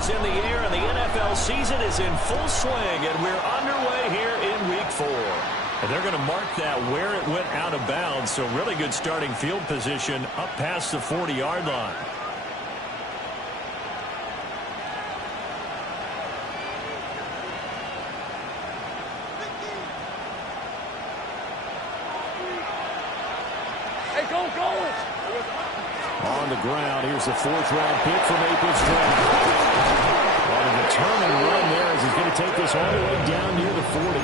is in the air, and the NFL season is in full swing, and we're underway here in Week 4. And they're going to mark that where it went out of bounds, so really good starting field position up past the 40-yard line. On the ground, here's the 4th-round pick from April's draft. On a determined run there as he's going to take this all the way down near the 40.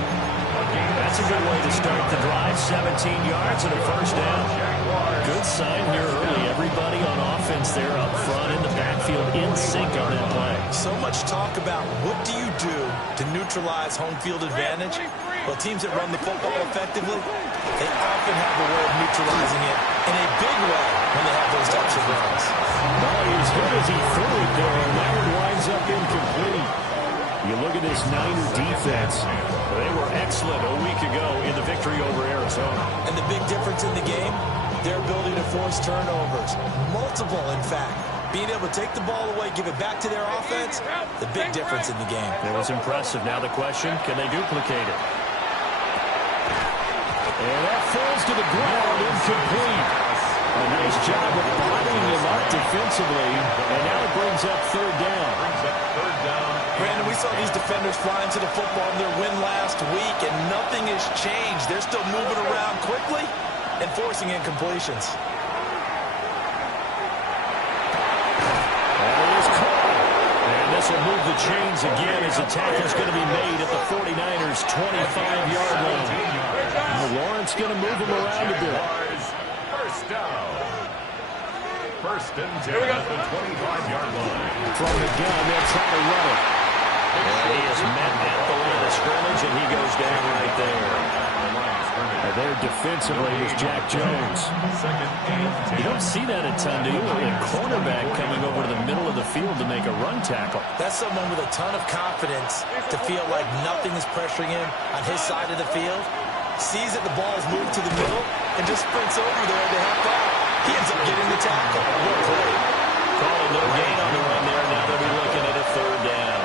That's a good way to start the drive. 17 yards and a first down. Good sign here early. Everybody on offense there up front in the backfield in sync on that play. So much talk about what do you do to neutralize home field advantage? Well, teams that run the football effectively, they often have a way of neutralizing it in a big way when they have those types of runs. Well, he was hit as he threw it there, and that one winds up incomplete. You look at this Niner defense. They were excellent a week ago in the victory over Arizona. And the big difference in the game, their ability to force turnovers. Multiple, in fact. Being able to take the ball away, give it back to their offense, the big difference in the game. It was impressive. Now the question, can they duplicate it? And that falls to the ground, incomplete. A nice job of bodying him up defensively, and now it brings up 3rd down. Brandon, we saw these defenders fly into the football in their win last week, and nothing has changed. They're still moving around quickly and forcing incompletions. And this will move the chains again as the tackle's going to be made at the 49ers' 25-yard line. Lawrence going to move him around a bit. First down. First and 10 at the 25-yard line. From the gun, they'll try to run it. And he is met at the line of scrimmage, and he goes down right there. And there defensively is Jack Jones. You don't see that a ton, do you? A cornerback coming over to the middle of the field to make a run tackle. That's someone with a ton of confidence to feel like nothing is pressuring him on his side of the field. Sees that the ball is moved to the middle and just sprints over there to help out. He ends up getting the tackle. Well played. Calling no gain on the run there. Now they'll be looking at a 3rd down.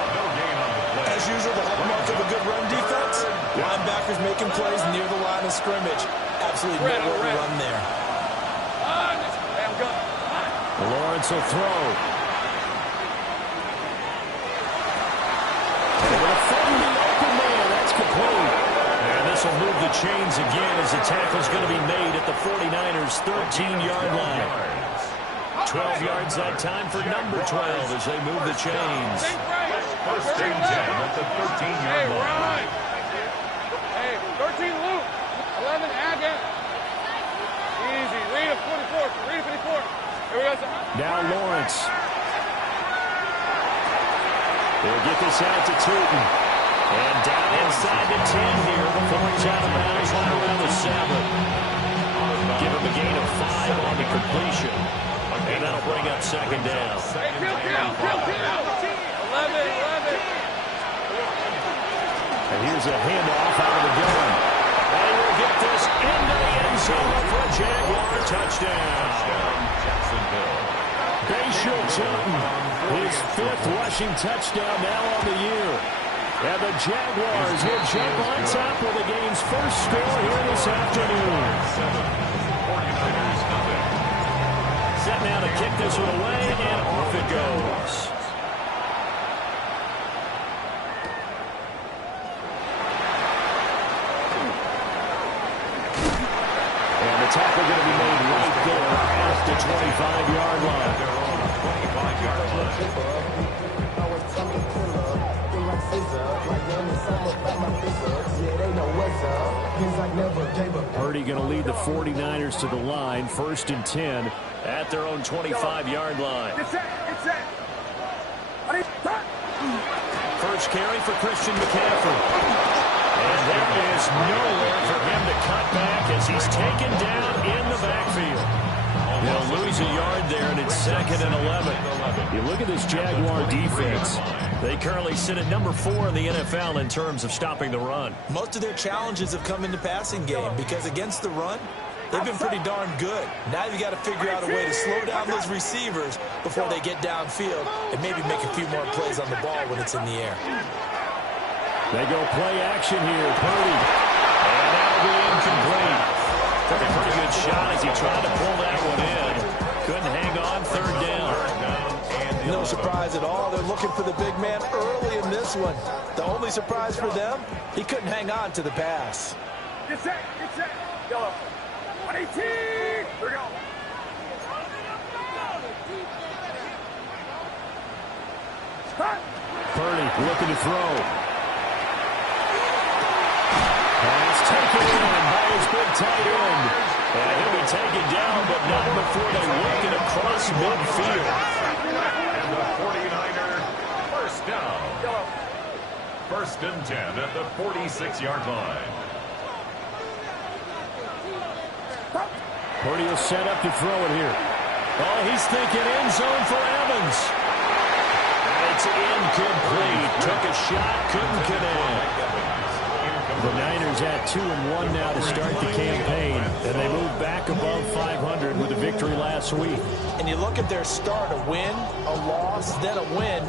As usual, the hallmark of a good run defense, linebackers making plays near the line of scrimmage. Absolutely nowhere to run there. Lawrence will throw. From the open man, that's complete. And this will move the chains again as the tackle's going to be made at the 49ers' 13-yard line. 12 yards that time for number 12 as they move the chains. First and 10 at the 13-yard line. Hey, 13 loop. 11 again. Easy. Read a 44. Read a 54. Here we go. Now Lawrence. They'll get this out to Tootin. And down inside the 10 here before he's out of bounds right around the 7. Give him a gain of 5 on the completion. And that'll bring up 2nd down. Hey, kill. 11. And here's a handoff out of the gun. And we'll get this into the end zone for a Jaguar touchdown. Bayshore Tootin, his 5th rushing touchdown now on the year. And the Jaguars will jump on top with the game's first score here this afternoon. Set now to kick this one away, and off it goes. And the tackle going to be made right there at the 25-yard line. Purdy going to lead the 49ers to the line, 1st and 10 at their own 25-yard line. First carry for Christian McCaffrey. And there is nowhere for him to cut back as he's taken down in the backfield. They'll lose a yard there, and it's 2nd and 11. You look at this Jaguar defense. They currently sit at number 4 in the NFL in terms of stopping the run. Most of their challenges have come in the passing game because against the run, they've been pretty darn good. Now you got to figure out a way to slow down those receivers before they get downfield and maybe make a few more plays on the ball when it's in the air. They go play action here. Purdy. And that'll be incomplete. Took a pretty good shot as he tried to pull that one in. Couldn't hang on. Third down. No surprise at all. They're looking for the big man early in this one. The only surprise for them, he couldn't hang on to the pass. Get set. Yellow. 118. Here we go. Purdy looking to throw. Pass taken in by his big tight end. And he'll be taken down, but not before they work it across midfield. And the 49er, first down. First and 10 at the 46-yard line. Purdy will set up to throw it here. Oh, he's thinking end zone for Evans. And it's incomplete. Took a shot, couldn't connect. The Niners at 2-1 now to start the campaign, and they move back above 500 with a victory last week. And you look at their start, a win, a loss, then a win.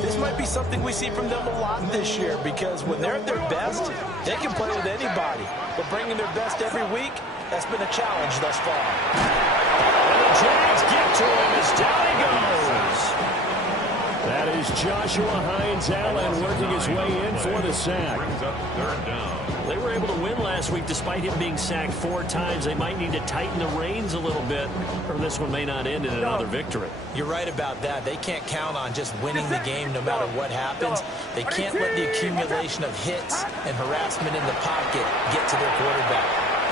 This might be something we see from them a lot this year, because when they're at their best, they can play with anybody. But bringing their best every week, that's been a challenge thus far. And the Jags get to him as down he goes. That is Joshua Hines-Allen working his way in for the sack. Brings up third down. They were able to win last week despite him being sacked 4 times. They might need to tighten the reins a little bit, or this one may not end in another victory. You're right about that. They can't count on just winning the game no matter what happens. They can't let the accumulation of hits and harassment in the pocket get to their quarterback.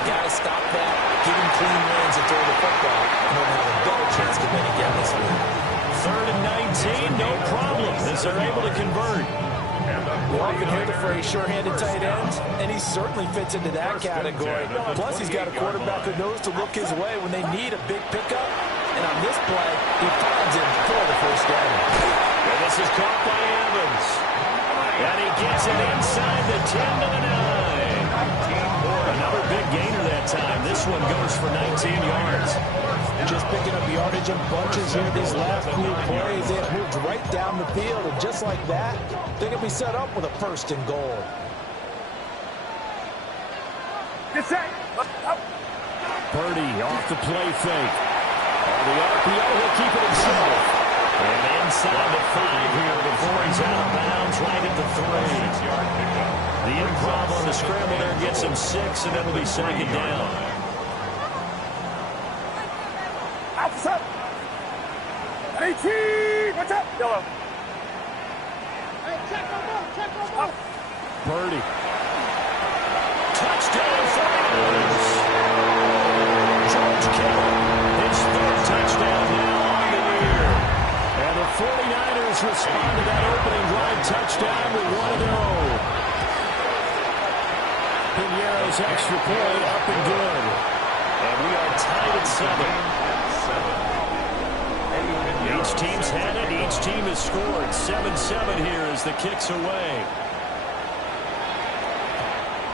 Got to stop that, give him clean lanes and throw the football, and they'll have a better chance to win again this week. 3rd and 19, no problem, as they're able to convert. We often hear the phrase sure-handed tight ends, and he certainly fits into that category. Plus, he's got a quarterback who knows to look his way when they need a big pickup. And on this play, he finds him for the first down. And this is caught by Evans. And he gets it inside the 10 to the 9. Another big gainer that time. This one goes for 19 yards. Just picking up yardage in bunches here these last few plays. They have moved right down the field, and just like that, they're going to be set up with a 1st and goal. Get set. Purdy off the play fake. The RPO, he'll keep it himself. And inside the 5 here before he's out of bounds right at the 3. The improv on the scramble there gets him 6, and that'll be 2nd down. Outside. 18. What's up? Yellow. Hey, check on both. Purdy. Touchdown, 49ers. George Kittle, his 3rd touchdown now on the year. And the 49ers respond to that opening drive touchdown with 1-0. Pinero's extra point up and good. And we are tied at 7. Each team's had it. Each team has scored. 7-7 here as the kick's away.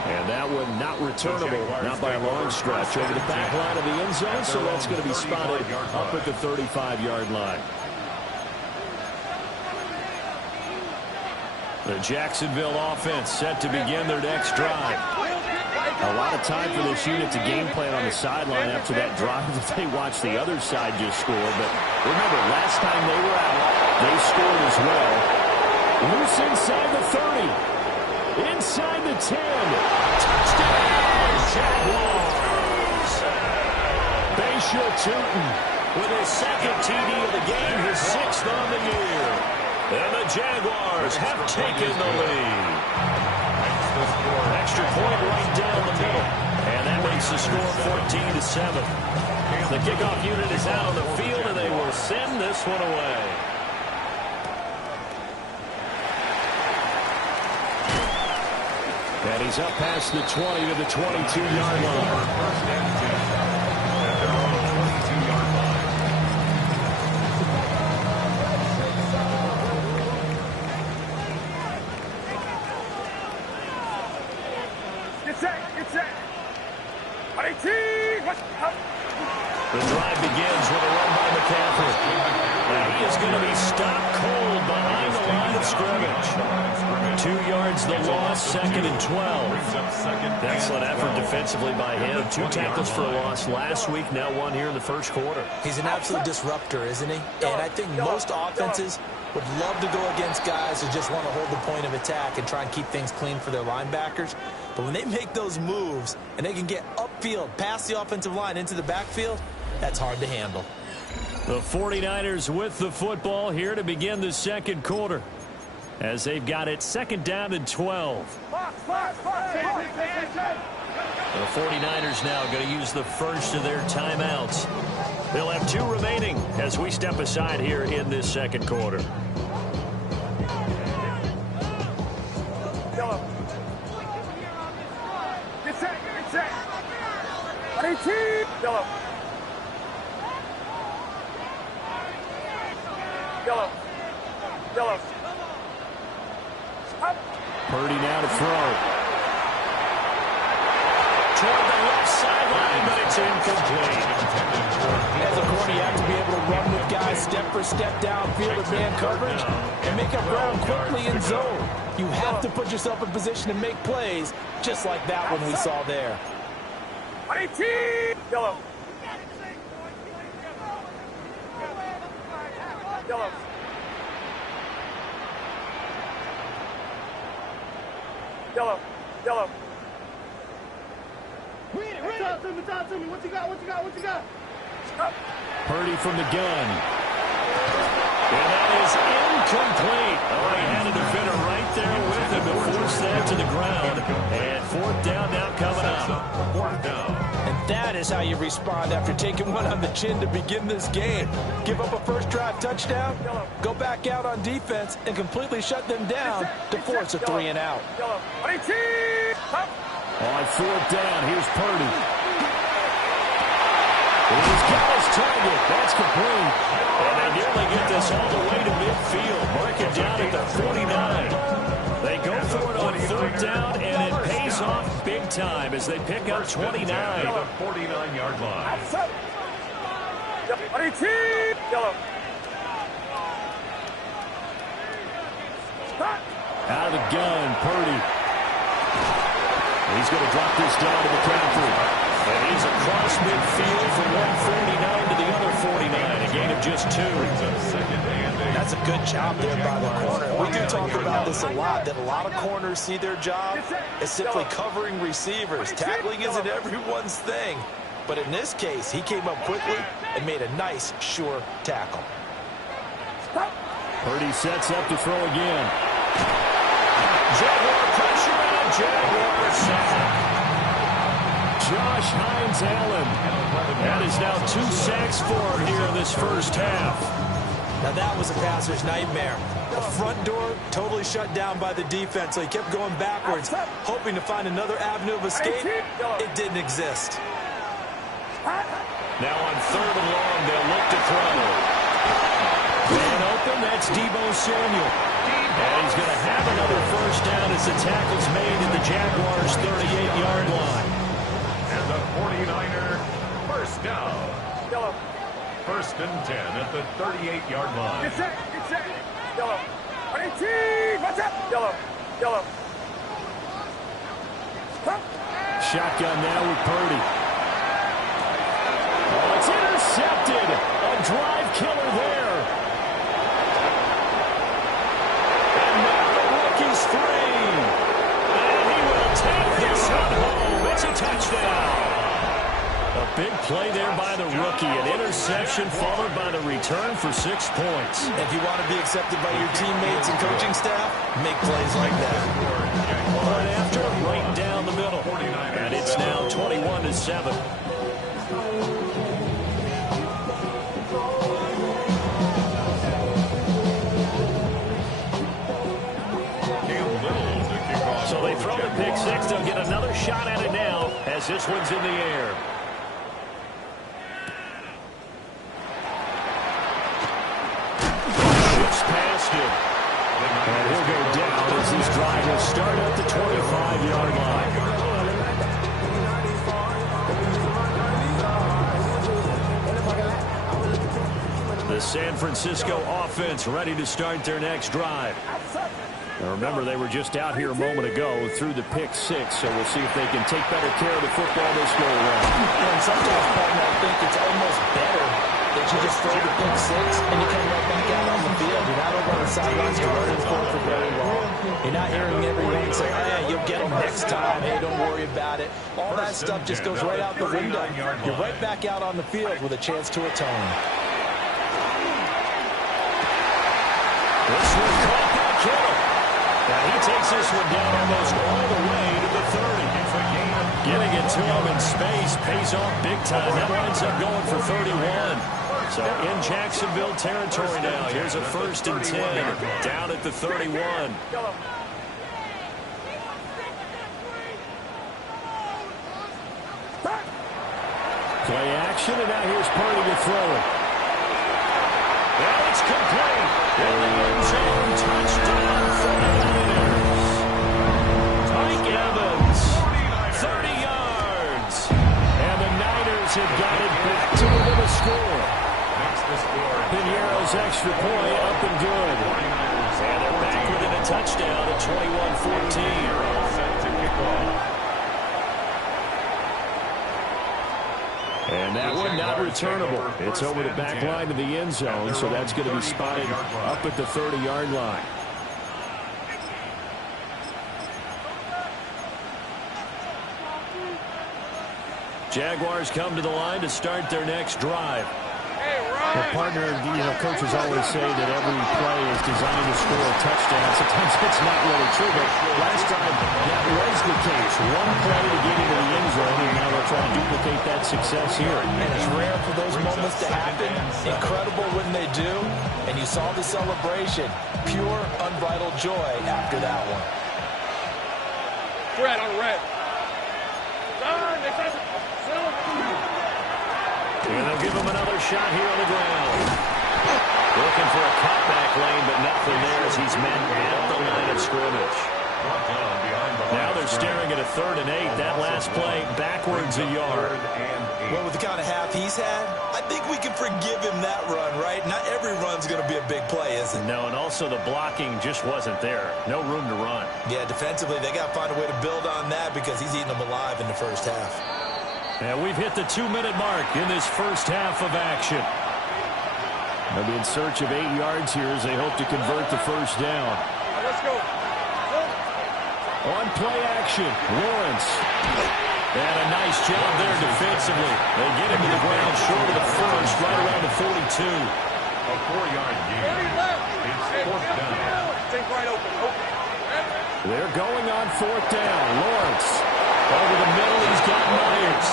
And that one not returnable, not by a long stretch, over the back line of the end zone, so that's going to be spotted up at the 35-yard line. The Jacksonville offense set to begin their next drive. A lot of time for this unit to game plan on the sideline after that drive that they watched the other side just score. But remember, last time they were out, they scored as well. Loose inside the 30. Inside the 10. Touchdown, Jaguars. Bayshore Tootin with his 2nd TD of the game, his 6th on the year. And the Jaguars have taken the lead. Extra point right down the middle. And that makes the score 14-7. The kickoff unit is out on the field, and they will send this one away. And he's up past the 20 to the 22-yard line. First and 10. And they're on the 22-yard line. Get set. 18. The drive begins with a run by McCaffrey. And he is going to be stopped cold behind the line of scrimmage. 2 yards the loss, 2nd and 12. Excellent effort defensively by him. 2 tackles for a loss last week, now 1 here in the first quarter. He's an absolute disruptor, isn't he? And I think most offenses would love to go against guys who just want to hold the point of attack and try and keep things clean for their linebackers. But when they make those moves and they can get upfield, past the offensive line into the backfield, that's hard to handle. The 49ers with the football here to begin the second quarter, as they've got it 2nd down and 12. The 49ers now going to use the first of their timeouts. They'll have 2 remaining as we step aside here in this second quarter. Purdy now to throw. Toward the left sideline, but it's incomplete. As a corner, you have to be able to run with guys step for step downfield with man coverage and make up ground quickly in zone. You have to put yourself in position to make plays, just like that one we saw there. Yellow. Talk to me. What you got? Purdy from the gun. And that is incomplete. Oh, he had a defender right there with him to force that to the ground. And 4th down now coming up. 4th down. And that is how you respond after taking one on the chin to begin this game. Give up a first drive touchdown, go back out on defense, and completely shut them down to force a 3 and out. On 4th down, here's Purdy. He's got his target. That's complete. And they nearly get this all the way to midfield. Mark it down at the 49. They go for it on 3rd down, and it pays off big time as they pick up 29. The 49-yard line. Out of the gun, Purdy. He's going to drop this down to McCaffrey. And he's across midfield from 149 to the other 49. A gain of just 2. That's a good job there by the corner. We do talk about this a lot, that a lot of corners see their job as simply covering receivers. Tackling isn't everyone's thing. But in this case, he came up quickly and made a nice, sure tackle. Purdy sets up to throw again. Jaguar pressure and Jaguar sack. Josh Hines-Allen. That is now 2 sacks for him here in this first half. Now that was a passer's nightmare. The front door totally shut down by the defense, so he kept going backwards, hoping to find another avenue of escape. It didn't exist. Now on 3rd and long, they'll look to throw. Man open, that's Deebo Samuel. And he's going to have another first down as the tackle's made at the Jaguars' 38-yard line. And the 49er first down. 1st and 10 at the 38-yard line. Get set. Yellow. What's up? Yellow. Shotgun now with Purdy. Oh, it's intercepted. A drive killer there. And now the rookie's free. And he will take this one home. It's a touchdown. A big play there by the rookie. An interception followed by the return for 6 points. If you want to be accepted by your teammates and coaching staff, make plays like that. Right after, right down the middle. And it's now 21-7. So they throw the pick 6. They'll get another shot at it now as this one's in the air. Shifts past him. And he'll go down as this drive will start at the 25-yard line. The San Francisco offense ready to start their next drive. Now remember, they were just out here a moment ago through the pick six, so we'll see if they can take better care of the football this go around. And sometimes, partner, I think it's almost better that you just throw the pick six and you come right back out on the field. You're not over on the sidelines running for very long. You're not hearing everyone say, hey, you'll get them next time. Hey, don't worry about it. All that stuff just goes right out the window. You're right back out on the field with a chance to atone. This one caught by Kittle. Now he takes this one down almost all the way to the 30. Getting it to him in space pays off big time. That winds up going for 31. So in Jacksonville territory now. Here's a 1st and 10 down at the 31. Play action, and now here's Purdy to throw it. Well, it's complete. In the end zone, touchdown 49ers. Mike Evans, 30 yards. And the Niners have got it back to within a score. Piñeiro's extra point up and good. And they're back within a touchdown at 21-14. All set to kick off. And that one not returnable. It's over the back line of the end zone, so that's going to be spotted up at the 30-yard line. Jaguars come to the line to start their next drive. Well, partner, coaches always say that every play is designed to score a touchdown. Sometimes it's not really true, but last time that was the case. One play to get into the end zone, and now they'll try to duplicate that success here. And it's rare for those moments to happen. Incredible when they do. And you saw the celebration. Pure, unbridled joy after that one. Red on red. And they'll give him another shot here on the ground. Looking for a cutback lane, but nothing there as he's met at the line of scrimmage. Now they're staring at a 3rd and 8. That last play backwards a yard. Well, with the kind of half he's had, I think we can forgive him that run, right? Not every run's going to be a big play, is it? No, and also the blocking just wasn't there. No room to run. Yeah, defensively, they got to find a way to build on that because he's eating them alive in the first half. And we've hit the 2-minute mark in this first half of action. They'll be in search of 8 yards here as they hope to convert the first down. Let's go. On play action, Lawrence. And a nice job there defensively. They get him to the ground short of the first, right around the 42. A 4-yard gain. It's 4th down. Think right open. They're going on 4th down. Lawrence over the middle. He's got Myers.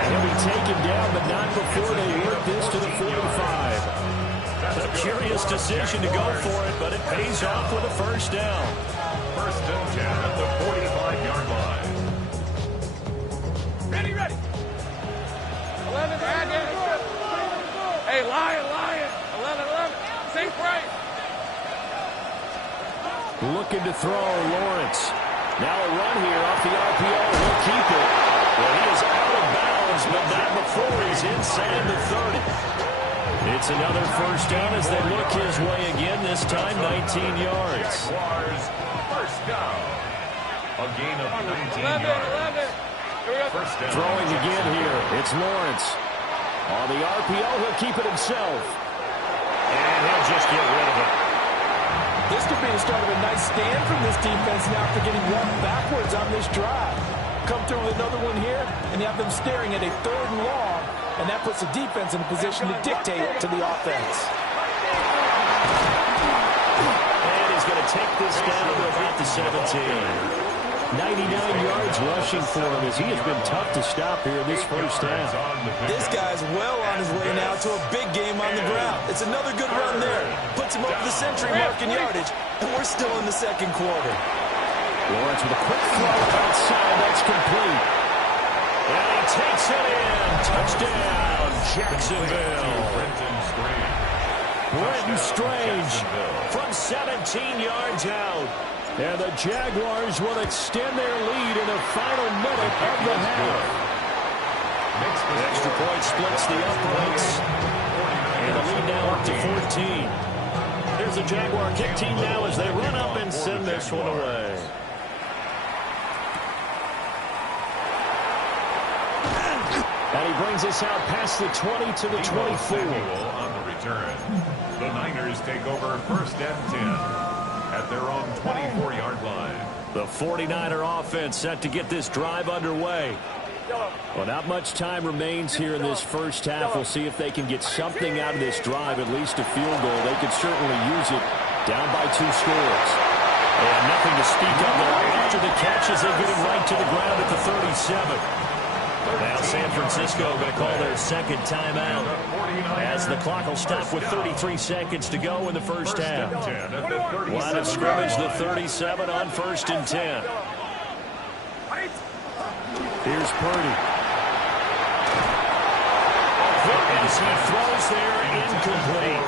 And he'll be taken down, but not before they work this to the 45. A curious decision to go for it, but it pays off with a first down. 1st and 10 at the 45-yard line. Ready. 11, again. Hey, Lion. 11. Think right. Looking to throw, Lawrence. Now a run here off the RPO. He'll keep it. Well, he is out of bounds, but not before he's inside the 30. It's another first down as they look his way again, this time 19 yards. Jaguars, 1st down. A gain of 19 11. yards. First down. Throwing again here. It's Lawrence. On the RPO, he'll keep it himself. And he'll just get rid of it. This could be the start of a nice stand from this defense now after getting walked backwards on this drive. Come through with another one here, and you have them staring at a 3rd and long, and that puts the defense in a position to dictate to the offense. And he's going to take this down to about the 17. 99 yards rushing for him as he has been tough to stop here in this first half. This guy's well on his way now to a big game on the ground. It's another good run there. Puts him over the century mark in yardage, and we're still in the 2nd quarter. Lawrence with a quick throw outside. That's complete. And he takes it in. Touchdown, Jacksonville. Brenton Strange from 17 yards out. And the Jaguars will extend their lead in the final minute of the half. The extra point splits the uprights. And the lead now up to 14. Here's the Jaguar kick team now as they run up and send this one away. And he brings us out past the 20 to the 24. On the return. The Niners take over 1st and 10 at their own 24-yard line. The 49er offense set to get this drive underway. Well, not much time remains here in this first half. We'll see if they can get something out of this drive, at least a field goal. They could certainly use it down by 2 scores. And nothing to speak of there after the catch as they get him right to the ground at the 37. Now San Francisco going to call their second timeout as the clock will stop with 33 seconds to go in the first half. Line of scrimmage, the 37 on 1st and 10. Here's Purdy. As he throws there, incomplete.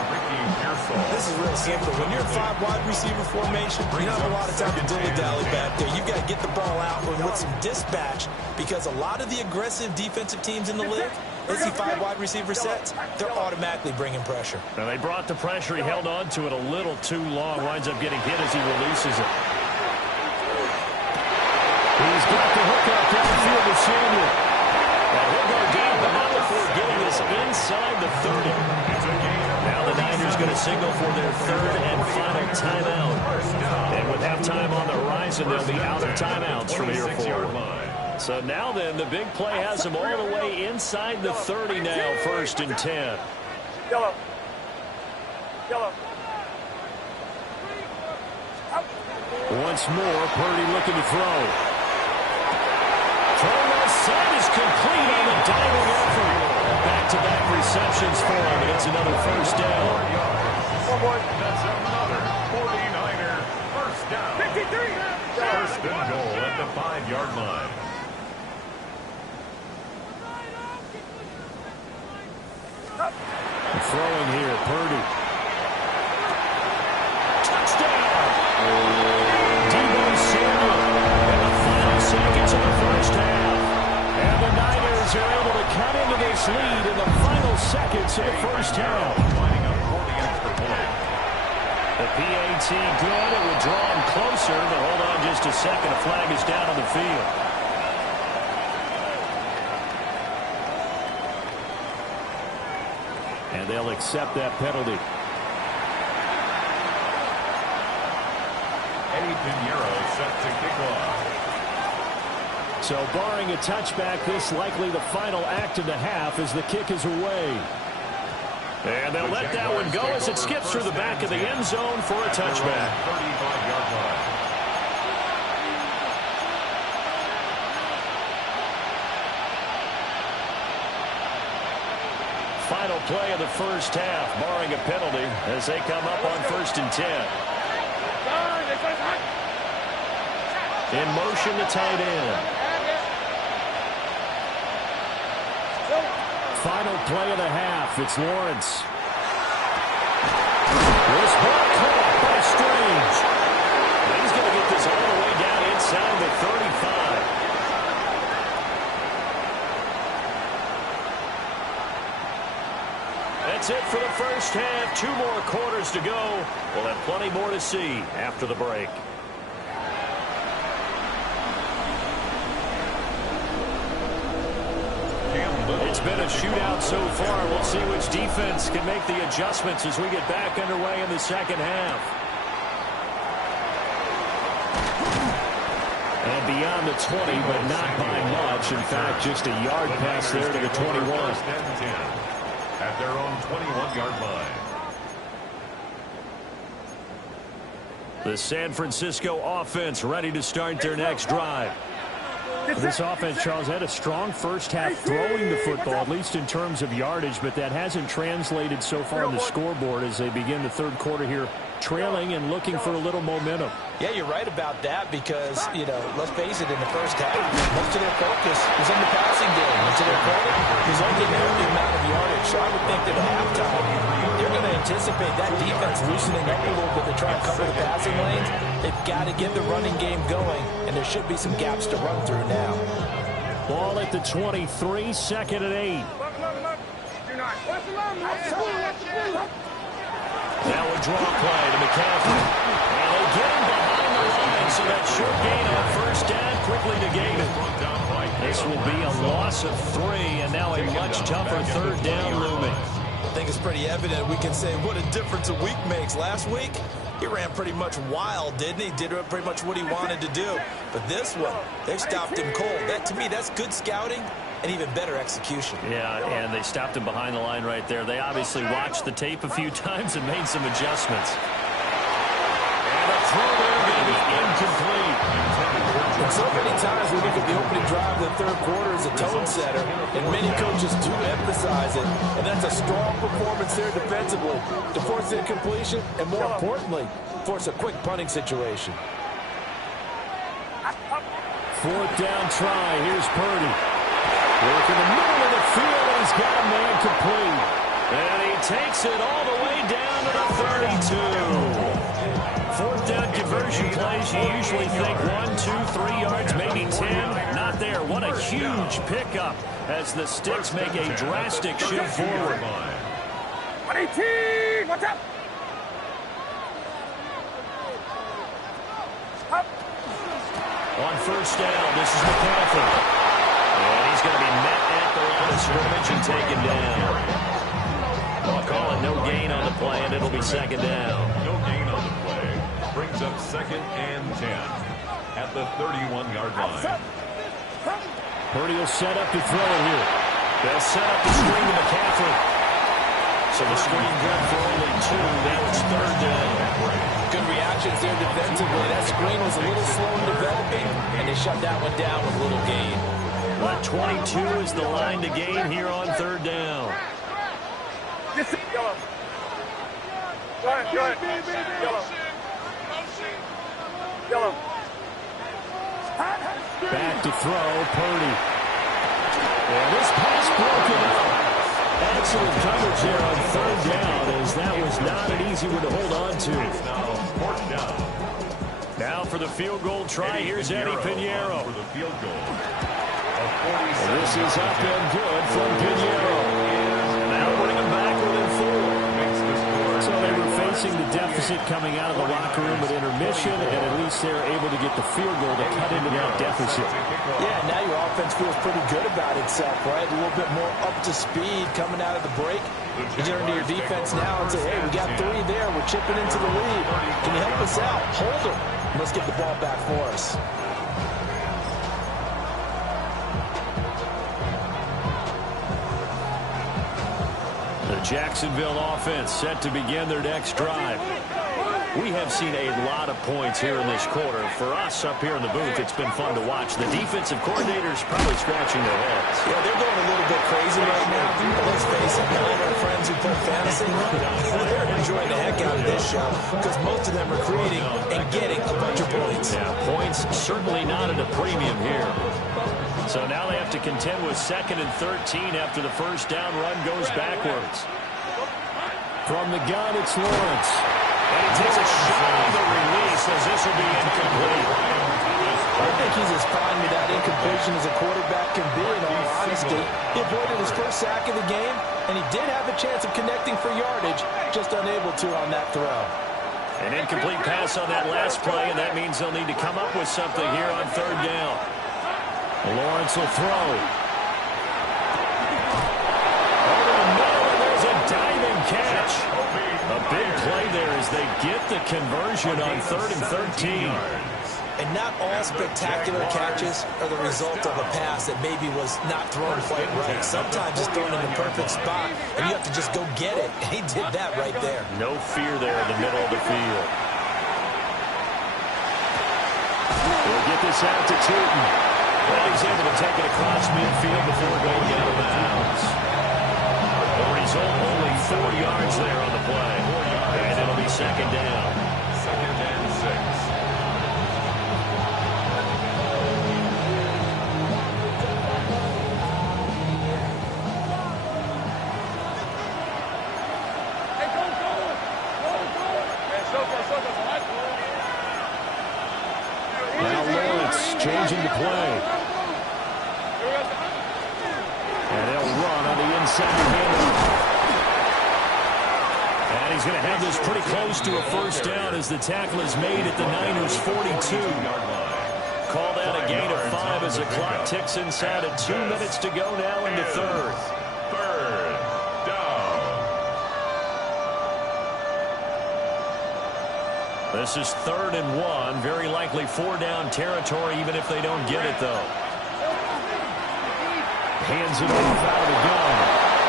This is real simple. When you're in 5 wide receiver formation, you don't have a lot of time to dilly-dally back there. You've got to get the ball out with some dispatch because a lot of the aggressive defensive teams in the league, they see 5 wide receiver sets, they're automatically bringing pressure. Now they brought the pressure. He held on to it a little too long. Winds up getting hit as he releases it. He's got the hook up downfield to Samuel. Now he'll go down, but not before getting this inside the 30. Now the Niners going to signal for their 3rd and final timeout. And with halftime on the horizon, they'll be out of timeouts from here forward. So now then, the big play has them all the way inside the 30 now, 1st and 10. Yellow. Once more, Purdy looking to throw. Throw left side is complete on the diving effort. Back-to-back receptions for him, and it's another 1st down. That's another 49er first down. 53. 1st and goal at the 5-yard line. Throwing here, Purdy. Touchdown! Deebo Samuel in the final seconds of the first half. And the Niners are able to cut into this lead in the final seconds of the first half. The PAT good. It would draw him closer, but hold on just a second. A flag is down on the field. And they'll accept that penalty. Eddie Pinheiro set to kick off. So barring a touchback, this likely the final act of the half as the kick is away. And they'll let that one go as it skips through the back of the end zone for a touchback. 35-yard line. Final play of the first half, barring a penalty, as they come up on 1st and 10. In motion, the tight end. Final play of the half, it's Lawrence. This ball caught by Strange. He's going to get this all the way down inside the 35. That's it for the first half. 2 more quarters to go. We'll have plenty more to see after the break. It's been a shootout so far. We'll see which defense can make the adjustments as we get back underway in the second half. And beyond the 20, but not by much. In fact, just a yard pass there to the 21. At their own 21-yard line. The San Francisco offense ready to start their next drive. This offense, Charles, had a strong first half throwing the football, at least in terms of yardage, but that hasn't translated so far on the scoreboard as they begin the third quarter here, trailing and looking for a little momentum. Yeah, you're right about that because, you know, let's face it, in the first half, most of their focus was in the passing game. And to their credit, there's only a limited amount of yardage. So I would think that at halftime, they're going to anticipate that defense loosening up a little bit to try and cover the passing lanes. They've got to get the running game going, and there should be some gaps to run through now. Ball at the 23, 2nd and 8. Do not. Now a draw play to McCaffrey. And they get him behind the line, so that short gain on first down quickly negated. This will be a loss of 3, and now a much tougher third down looming. I think it's pretty evident. We can say what a difference a week makes. Last week, he ran pretty much wild, didn't he? Did pretty much what he wanted to do. But this one, they stopped him cold. That, to me, that's good scouting and even better execution. Yeah, and they stopped him behind the line right there. They obviously watched the tape a few times and made some adjustments. And a throw there going to be incomplete. And so many times we look at the opening drive of the third quarter as a tone setter, and many coaches do emphasize it. And that's a strong performance there defensively to force incompletion and, more importantly, force a quick punting situation. Fourth down try. Here's Purdy. Work in the middle of the field, and he's got a man complete. And he takes it all the way down to the 32. Fourth down conversion plays, you usually think 1, 2, 3 yards, maybe 10. Not there. What a huge pickup as the Sticks make a drastic shift forward. 118, watch out! On first down, this is McCaffrey. And he's going to be met at the line of scrimmage and taken down. I'll call it no gain on the play, and it'll be second down. No gain on the play. Brings up 2nd and 10 at the 31-yard line. Purdy will set up to throw it here. They'll set up the screen to McCaffrey. So the screen good for only 2. Now it's third down. Good reactions there defensively. That screen was a little slow in developing, and they shut that one down with a little gain. But 22 is the line to gain here on third down. Yellow. Go ahead, Yellow. Yellow. Back to throw, Purdy. And this pass broken up. Excellent coverage there on third down, as that was not an easy one to hold on to. Now for the field goal try, here's Eddie Pinheiro. For the field goal. And this is up and good from Pinheiro. Now putting him back within 4. So they were facing the deficit coming out of the locker room at intermission, and at least they're able to get the field goal to cut into that deficit. Yeah, now your offense feels pretty good about itself, right? A little bit more up to speed coming out of the break. You turn to your defense now and say, hey, we got 3 there. We're chipping into the lead. Can you help us out? Hold them. Let's get the ball back for us. The Jacksonville offense set to begin their next drive. We have seen a lot of points here in this quarter. For us up here in the booth, it's been fun to watch. The defensive coordinators probably scratching their heads. Yeah, they're going a little bit crazy right now. But let's face it, all our friends who play fantasy, they're enjoying the heck out of this show because most of them are creating and getting a bunch of points. Yeah, points certainly not at a premium here. So now they have to contend with 2nd and 13 after the first down run goes backwards. From the gun, it's Lawrence. And he takes a shot on the release as this will be incomplete. I think he's as fine with that incompletion as a quarterback can be, in all honesty. He avoided his first sack of the game, and he did have a chance of connecting for yardage, just unable to on that throw. An incomplete pass on that last play, and that means they'll need to come up with something here on third down. Lawrence will throw. Over the middle, and there's a diving catch. A big play there as they get the conversion on 3rd and 13. And not all spectacular catches are the result of a pass that maybe was not thrown quite right. Sometimes it's thrown in the perfect spot, and you have to just go get it. And he did that right there. No fear there in the middle of the field. We'll get this out to Tootin. Well, he's able to take it across midfield before going out of bounds. The result, only 4 yards there on the play. And it'll be second down. 2nd and 6. Now Lawrence changing the play. And they'll run on the inside handoff. And he's going to have this pretty close to a first down as the tackle is made at the Niners' 42. Call that a gain of 5 as the clock ticks inside of 2 minutes to go now in the third. Third down. This is 3rd and 1. Very likely 4-down territory, even if they don't get it, though. Hands it off out of the gun.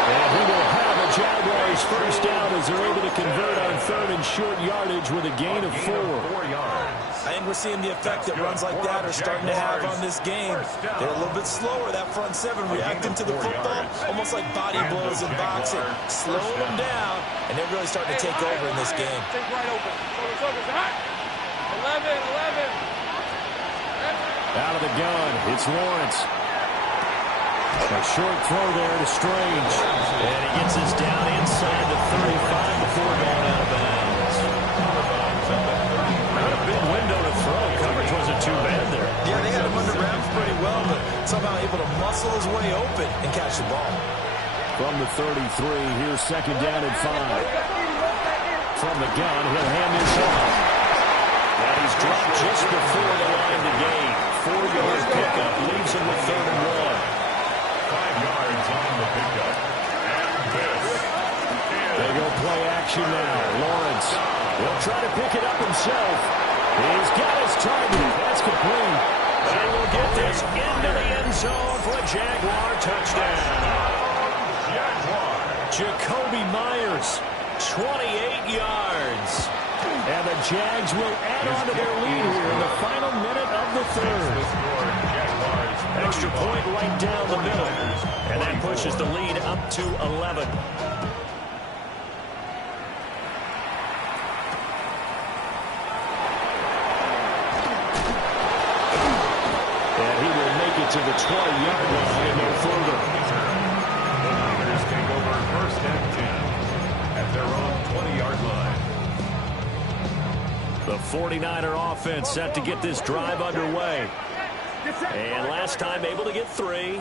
And he will have a Jaguars first down as they're able to convert on 3rd and short yardage with a gain of 4. 4 yards. I think we're seeing the effect that runs like that are starting to have on this game. They're a little bit slower, that front seven, reacting to the football, almost like body blows in boxing, slowing them down, and they're really starting to take over in this game. Take right open. Shoulders hot. 11. Out of the gun, it's Lawrence. A short throw there to Strange. And he gets this down inside the 35 before going out of bounds. Not a big window to throw. Coverage wasn't too bad there. Yeah, they had him under wraps pretty well, but somehow able to muscle his way open and catch the ball. From the 33, here's 2nd down and 5. From the gun, he'll hand this off. And he's dropped just before the line to gain. 4-yard pickup leaves him with 3rd and 1. 5 yards on the pickup. And this. They go play action now. Lawrence will try to pick it up himself. He's got his target. That's complete. And we'll get this into the end zone for a Jaguar touchdown. Jaguar. Jacoby Myers, 28 yards. And the Jags will add on to their lead here in the final minute of the third. Extra point right down the middle. And that pushes the lead up to 11. And he will make it to the 20-yard line and no further. The Niners take over 1st and 10 at their own 20-yard line. The 49er offense set to get this drive underway. And last time able to get 3.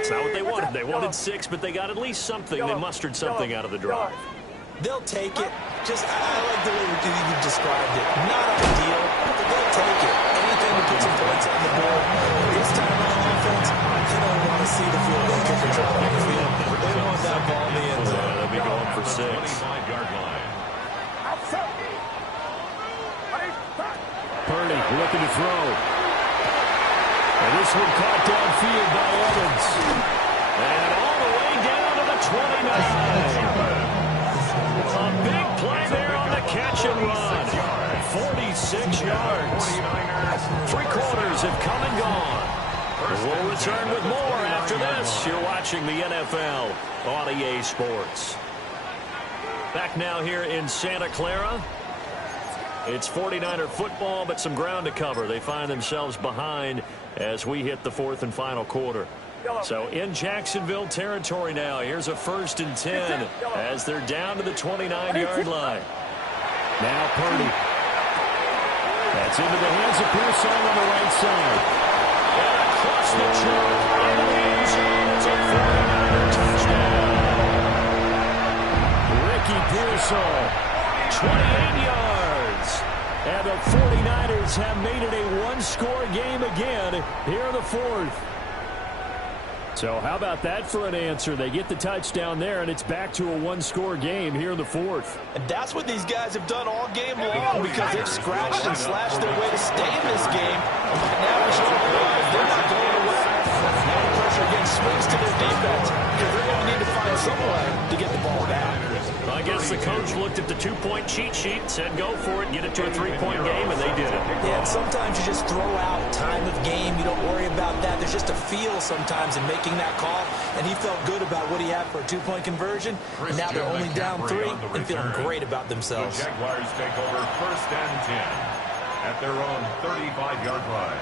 It's not what they wanted. They wanted 6, but they got at least something. They mustered something out of the drive. They'll take it. I like the way you described it. Not ideal, but they'll take it. Anything to put some points on the board. This time on offense, they don't want to see the field goal kicker drop on the field. They want that ball in the end zone. They'll be going for 6. 25-yard line. Purdy looking to throw. And this one caught downfield by Evans. And all the way down to the 29. A big play there on the catch and run. 46 yards. 3 quarters have come and gone. We'll return with more after this. You're watching the NFL on EA Sports. Back now here in Santa Clara. It's 49er football, but some ground to cover. They find themselves behind as we hit the 4th and final quarter. So in Jacksonville territory now. Here's a 1st and 10 as they're down to the 29-yard line. Now Purdy. That's into the hands of Pearson on the right side. And across the chalk into the end zone. It's a 49er touchdown. Ricky Pearson, 28 yards. And the 49ers have made it a one-score game again here in the 4th. So how about that for an answer? They get the touchdown there, and it's back to a one-score game here in the 4th. And that's what these guys have done all game long because they've scratched and slashed their way to stay in this game. And now we should realize they're not going away. Now the pressure again swings to their defense because they're going to need to find some way to get the ball back. I guess the coach looked at the 2-point cheat sheet, said go for it, get it to a 3-point game, and they did it. Yeah, and sometimes you just throw out time of game. You don't worry about that. There's just a feel sometimes in making that call, and he felt good about what he had for a 2-point conversion. And now they're only down 3 and feeling great about themselves. The Jaguars take over 1st and 10 at their own 35-yard line.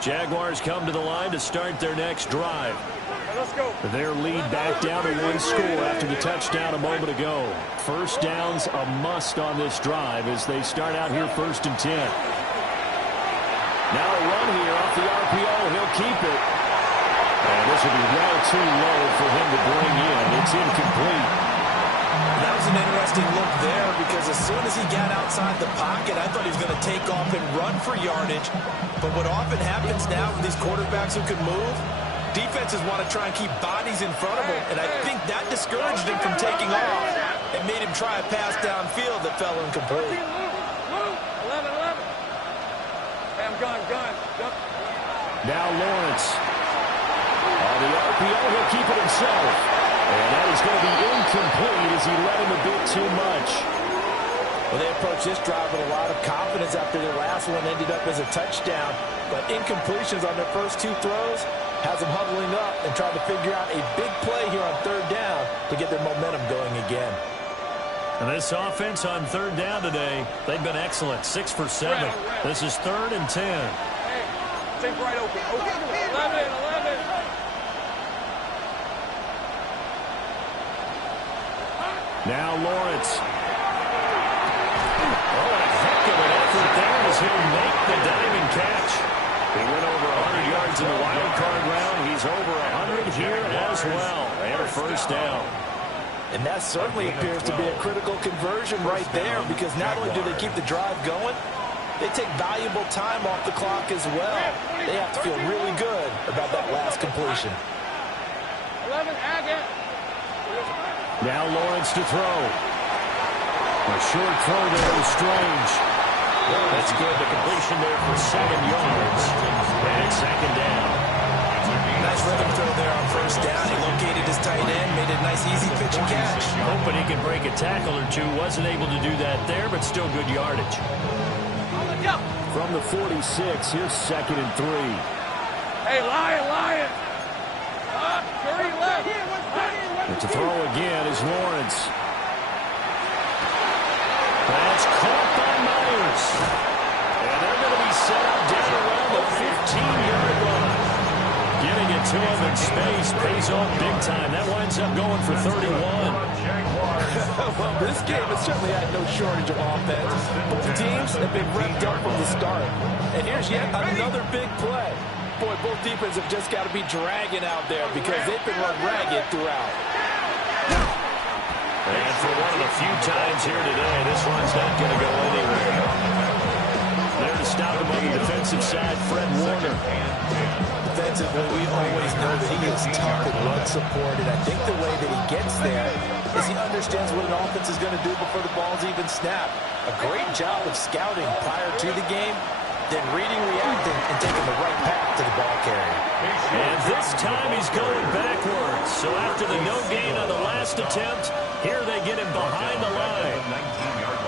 Jaguars come to the line to start their next drive. Let's go. Their lead back down to 1 score after the touchdown a moment ago. First down's a must on this drive as they start out here 1st and 10. Now a run here off the RPO. He'll keep it. And this will be well too low for him to bring in. It's incomplete. That was an interesting look there because as soon as he got outside the pocket, I thought he was going to take off and run for yardage. But what often happens now with these quarterbacks who can move, defenses want to try and keep bodies in front of him, and I think that discouraged him from taking off and made him try a pass downfield that fell incomplete. 11. Hey, I'm gun. Now Lawrence. On the RPO, he'll keep it himself. And that is going to be incomplete as he let him a bit too much. Well, they approached this drive with a lot of confidence after their last one ended up as a touchdown. But incompletions on their first two throws has them huddling up and trying to figure out a big play here on third down to get their momentum going again. And this offense on third down today, they've been excellent. 6 for 7. This is 3rd and 10. Hey, take right open. 11. Now Lawrence. Oh, and a heck of an effort there as he'll make the diving catch. He went over 100 yards in the wild card round. He's over 100 here as well. And a first down. And that certainly appears to be a critical conversion right there because not only do they keep the drive going, they take valuable time off the clock as well. They have to feel really good about that last completion. 11, Agate. Now Lawrence to throw. A short throw there was Strange. That's good. The completion there for 7 yards. And it's 2nd down. Nice rhythm throw there on first down. He located his tight end, made a nice easy pitch and catch. Hoping he could break a tackle or two. Wasn't able to do that there, but still good yardage. From the 46, here's 2nd and 3. Hey, Lion. Curry left. And to throw again is Lawrence. That's caught by Myers. And they're going to be set up down around the 15-yard line. Getting it to him in space pays off big time. That winds up going for 31. Well, this game has certainly had no shortage of offense. Both teams have been revved up from the start. And here's yet another big play. Boy, both defenses have just got to be dragging out there because they've been run ragged throughout. And for one of the few times here today, this one's not going to go anywhere. There to stop him on the defensive side, Fred Warner. Defensively, we always know that he is tough and run support, and I think the way that he gets there is he understands what an offense is going to do before the ball's even snapped. A great job of scouting prior to the game, then reading, reacting, and taking the right path to the ball carrier. And this time he's going backwards. So after the no gain on the last attempt, here they get him behind the line.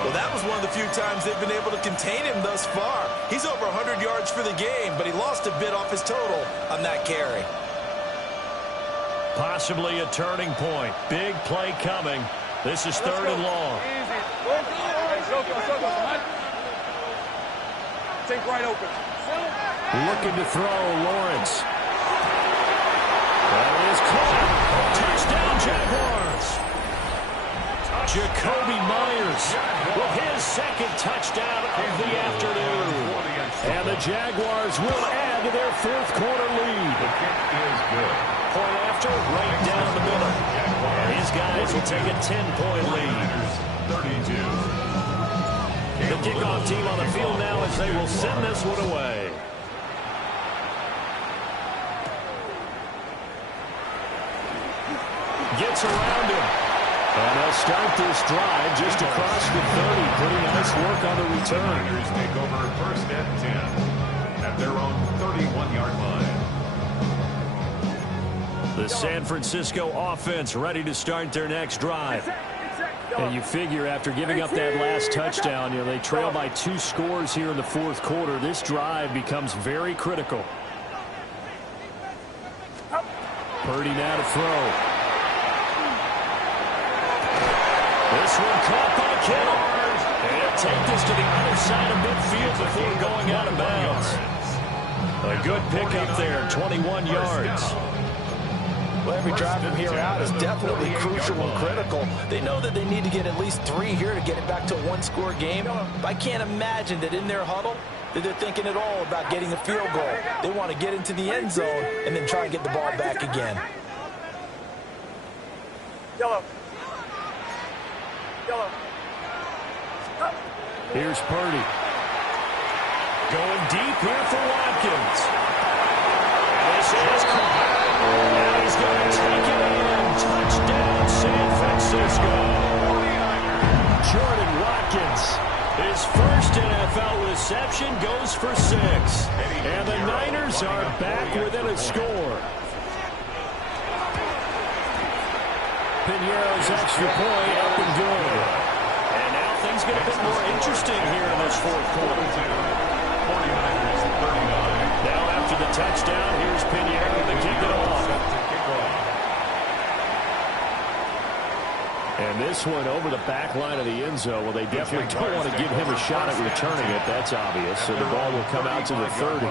Well, that was one of the few times they've been able to contain him thus far. He's over 100 yards for the game, but he lost a bit off his total on that carry. Possibly a turning point. Big play coming. This is 3rd and long. Easy. Go. Take right open. Looking to throw, Lawrence. That is caught. Touchdown, Jaguars. Jacoby Myers with his 2nd touchdown of the afternoon. And the Jaguars will add to their 4th quarter lead. The kick is good. Point after, right down the middle. And his guys will take a 10-point lead. 32. The kickoff team on the field now as they will send this one away. Gets around him. And they'll start this drive just across the 30. Pretty nice work on the return. Niners take over 1st and 10 at their own 31-yard line. The San Francisco offense ready to start their next drive. And you figure after giving up that last touchdown, they trail by 2 scores here in the 4th quarter. This drive becomes very critical. Purdy now to throw. This one caught by Kittle. And he'll take this to the other side of midfield before going out of bounds. A good pickup there, 21 yards. Well, every drive from here out is definitely crucial and critical. They know that they need to get at least 3 here to get it back to a one-score game. But I can't imagine that in their huddle that they're thinking at all about getting a field goal. They want to get into the end zone and then try and get the ball back again. Yellow. Yellow. Here's Purdy. Going deep here for Watkins. This is caught. And he's going to take it in. Touchdown, San Francisco. Jordan Watkins, his first NFL reception, goes for 6. And the Niners are back within a score. Piñeiro's extra point up and good. And now things get a bit more interesting here in this fourth quarter. 49ers 39. Now after the touchdown, here's Piñeiro to kick it off. And this one over the back line of the end zone. Well, they definitely don't want to give him a shot at returning it. That's obvious. So the ball will come out to the 30.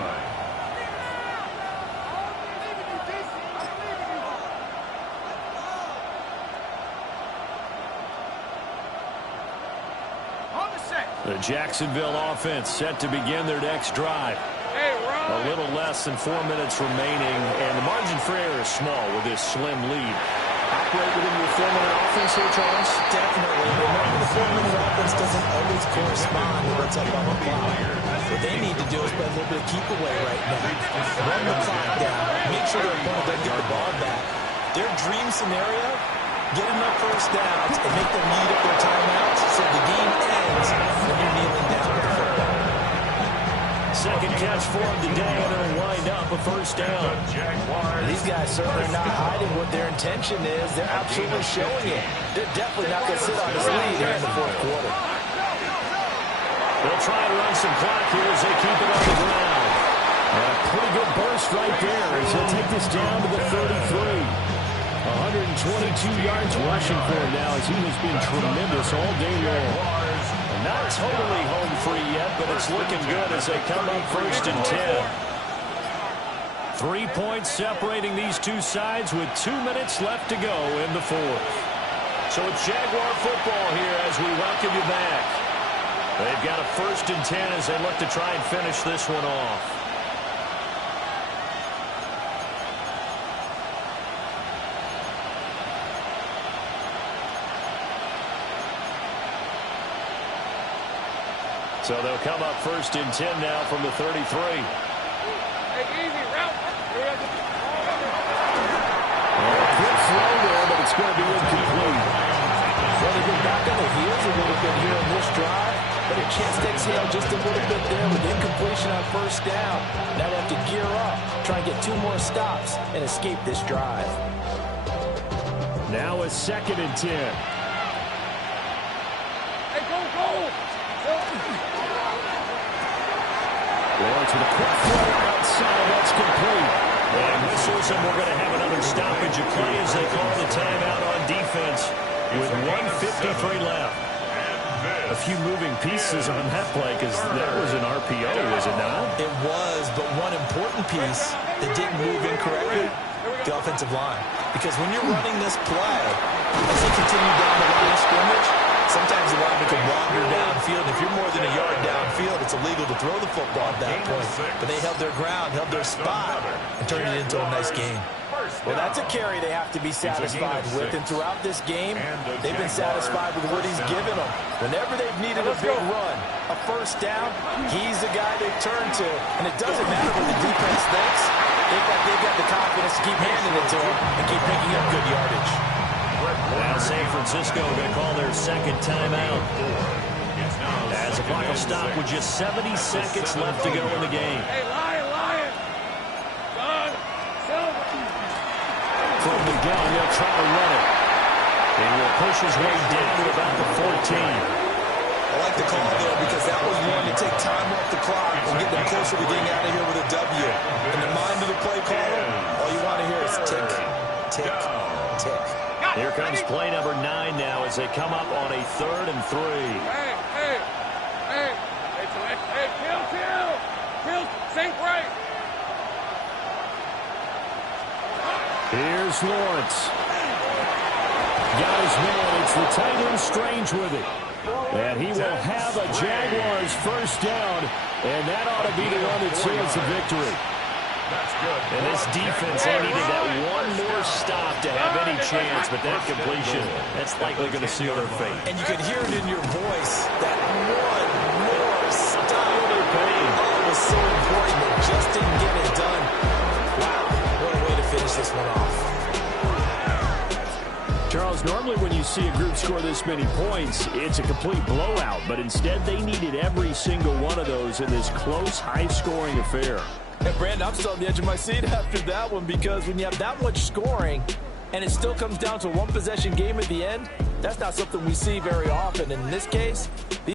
The Jacksonville offense set to begin their next drive. A little less than 4 minutes remaining, and the margin for error is small with this slim lead. Operate within your 4-minute offense here, Charles? Definitely. Remember, the 4-minute offense doesn't always correspond to what's up on the clock. What they need to do is play a little bit of keep away right now. Run the clock down. Make sure their opponent doesn't get the ball back. Their dream scenario, get enough first downs and make them need up their timeouts so the game ends when you're kneeling down with the football. Second catch for him today, and it'll wind up a first down. These guys certainly are not hiding what their intention is. They're absolutely showing it. They're definitely not going to sit on this lead here in the fourth quarter. They'll try to run some clock here as they keep it on the ground. And a pretty good burst right there as he'll take this down to the 33. 122 yards rushing for him now as he has been tremendous all day long. Not totally home free yet, but it's looking good as they come up first and 10. 3 points separating these two sides with 2 minutes left to go in the fourth. So it's Jaguar football here as we welcome you back. They've got a first and 10 as they look to try and finish this one off. So they'll come up first and 10 now from the 33. Hey, easy route. Quick throw there, but it's going to be incomplete. Well, they get back on their heels a little bit here in this drive, but a chance to exhale just a little bit there with incompletion on first down. Now they have to gear up, try and get 2 more stops, and escape this drive. Now a second and 10. Hey, go. Lawrence with a quick throw outside. That's complete. And whistles, and we're going to have another stoppage of play as they call the timeout on defense with 1:53 left. A few moving pieces on that play because that was an RPO, was it not? It was, but one important piece that didn't move incorrectly, the offensive line. Because when you're running this play, as they continue down the line of scrimmage, sometimes the lineman can wander downfield. If you're more than a yard downfield, it's illegal to throw the football at that point. But they held their ground, held their spot, and turned it into a nice game. Well, that's a carry they have to be satisfied with. And throughout this game, they've been satisfied with what he's given them. Whenever they've needed a big run, a first down, he's the guy they've turned to. And it doesn't matter what the defense thinks. They've got the confidence to keep handing it to him and keep picking up good yardage. Now San Francisco going to call their second timeout. As the clock will stop with just 70 seconds left to go in the game. Hey, Lion. From the gun, they'll try to run it. He will push his way down to about the 14. I like the call there because that was one to take time off the clock and get them closer to getting out of here with a W. In the mind of the play caller, all you want to hear is tick, tick, tick. Here comes play number 9 now as they come up on a 3rd and 3. Hey, kill, sink right. Here's Lawrence. Got his man. It's the tight end Strange with it. And he will have a Jaguars first down. And that ought to be the one that seals the victory. That's good. And this defense, they needed that one more stop to have any chance, but that completion, that's likely going to seal their fate. And you can hear it in your voice, that one more stop. Oh, it was so important. They just didn't get it done. Wow, what a way to finish this one off. Charles, normally when you see a group score this many points, it's a complete blowout. But instead, they needed every single one of those in this close, high-scoring affair. And Brandon, I'm still on the edge of my seat after that one, because when you have that much scoring and it still comes down to a one-possession game at the end, that's not something we see very often. In this case,